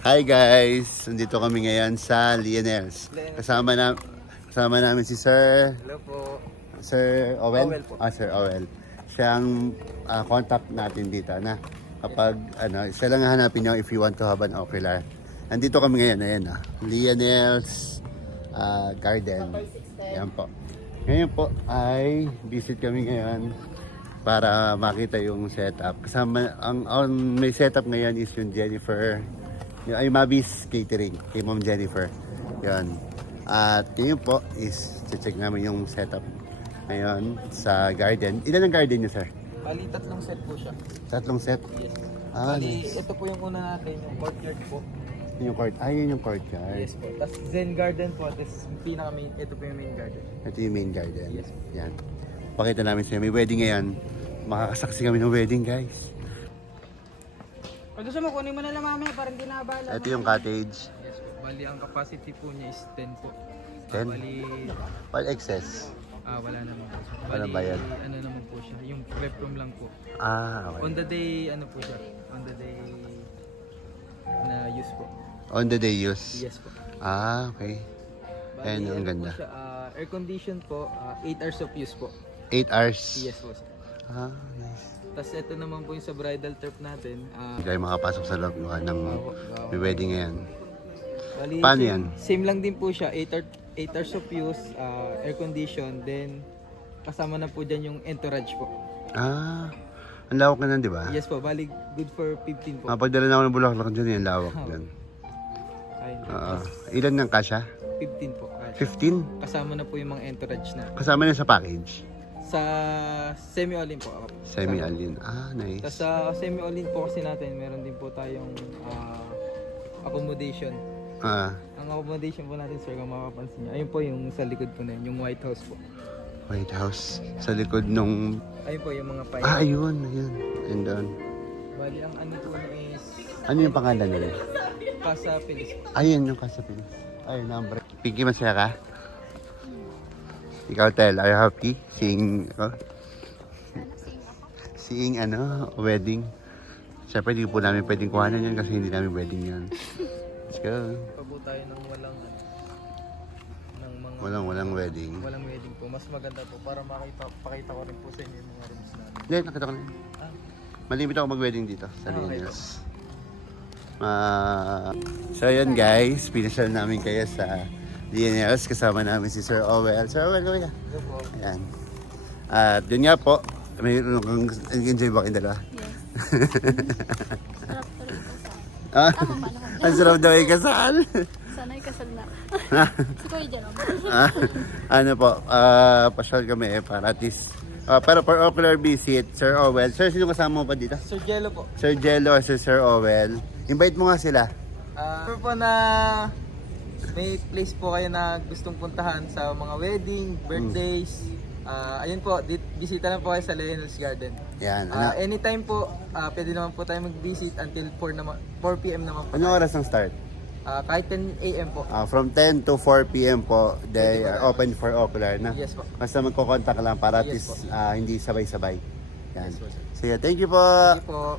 Hi guys! Nandito kami ngayon sa Lionels. Kasama namin si Sir... Hello po. Sir Owel? Owel po. Sir Owel. Siya ang contact natin dito na kapag siya lang hanapin nyo if you want to have an ocular. Nandito kami ngayon, ayan Lionels Garden. Yan po. Ngayon po ay visit kami ngayon para makita yung setup. Kasama, ang may setup ngayon is yung Jennifer, yung Mavis Catering, kay Ma'am Jennifer. Yan. At yun po is check namin yung setup ngayon sa garden. Ilan ang garden niyo, sir? Bali, tatlong set po siya. Tatlong set? Yes. Bali, Nice. Ito po yung una natin, yung courtyard po. Yung court. Yun yung courtyard. Yes po. Tapos Zen Garden po. Tapos pinaka-main, ito po yung main garden. Ito yung main garden. Yes. Yan. Pakita namin sa'yo. May wedding ngayon. Makakasaksi kami ng wedding, guys. Pag gusto mo, kunin mo na lang mamaya para hindi naabala. Ito yung cottage. Yes po. Bali, ang capacity po niya is 10 po. 10? Bali, All excess. wala naman po. Walang bayad. Ano naman po siya. Yung prep room lang po. Okay. On the day, ano po siya. On the day na use po. On the day use? Yes po. Okay. Bali, Ayan, ang ano ganda. Po siya, air condition po, 8 hours of use po. 8 hours? Yes po. Nice. Tapos ito naman po yung sa bridal turf natin. Hindi kayo makapasok sa loob ng may wedding ngayon. Bali, Paano same, yan? Same lang din po siya, 8 hours of use, air condition, then kasama na po dyan yung entourage po. Ang lawak na nun, di ba? Yes po, bali good for 15 po. Mapagdala na ako ng bulaklak dyan, yung lawak dyan. Ayun. Ilan ng kasya? 15 po. 15? Kasama na po yung mga entourage na. Kasama na sa package? Sa semi-all-in po. Semi-alin. Nice. Tapos sa semi-all-in po kasi natin, meron din po tayong accommodation. Ang accommodation po natin, sir, kung makapansin niyo, ayun po yung sa likod po na yun, yung White House po. White House. Sa likod nung... Ayun po yung mga pipe. Ayun. And doon. Bali, ang ano po na is Ano yung pangalan nila? Casa Pilis po. Ayun yung Casa Pilis. Ayun, number. Pinky, masaya ka? Ikaw, Tel, are you happy? Seeing wedding. Siyempre, hindi po namin pwedeng kuhanan yan kasi hindi namin wedding yan. Let's go. Pabo tayo ng Walang wedding. walang wedding po. Mas maganda po para pakita ko rin po sa inyo yung mga rooms natin. Hindi, nakita ko na yun. Malimit ako mag-wedding dito sa Lionels. So yun guys, pinasal namin kayo sa Lionels. Kasama namin si Sir Owel. Sir Owel, kuya. Hello po. Ayan. At yun nga po, may nag-enjoy ba kayong dalawa? Sarap tuloy kasal. Ang sarap daw ikasal. Sana'y kasal na. Si Kuya Jerome. Ano po, pasyal kami para at least, para for ocular visit, Sir Owel. Sir, sino kasama mo pa dito? Sir Jello po. Sir Jello at Sir Owel. Invite mo nga sila. Sure po na may place po kayo na gustong puntahan sa mga wedding, birthdays. Ayun po, bisita lang po kayo sa Lionels Garden. Yan. Anytime po, pwede naman po tayo mag-visit until 4 p.m. naman po. Anong oras ang start? Kahit 10 a.m. po. From 10 to 4 p.m. po, they are open for ocular na. Yes po. Basta magkocontact lang para at Yes least po. hindi sabay-sabay. Yan. Yes po, sir. So yeah, thank you po. Thank you po.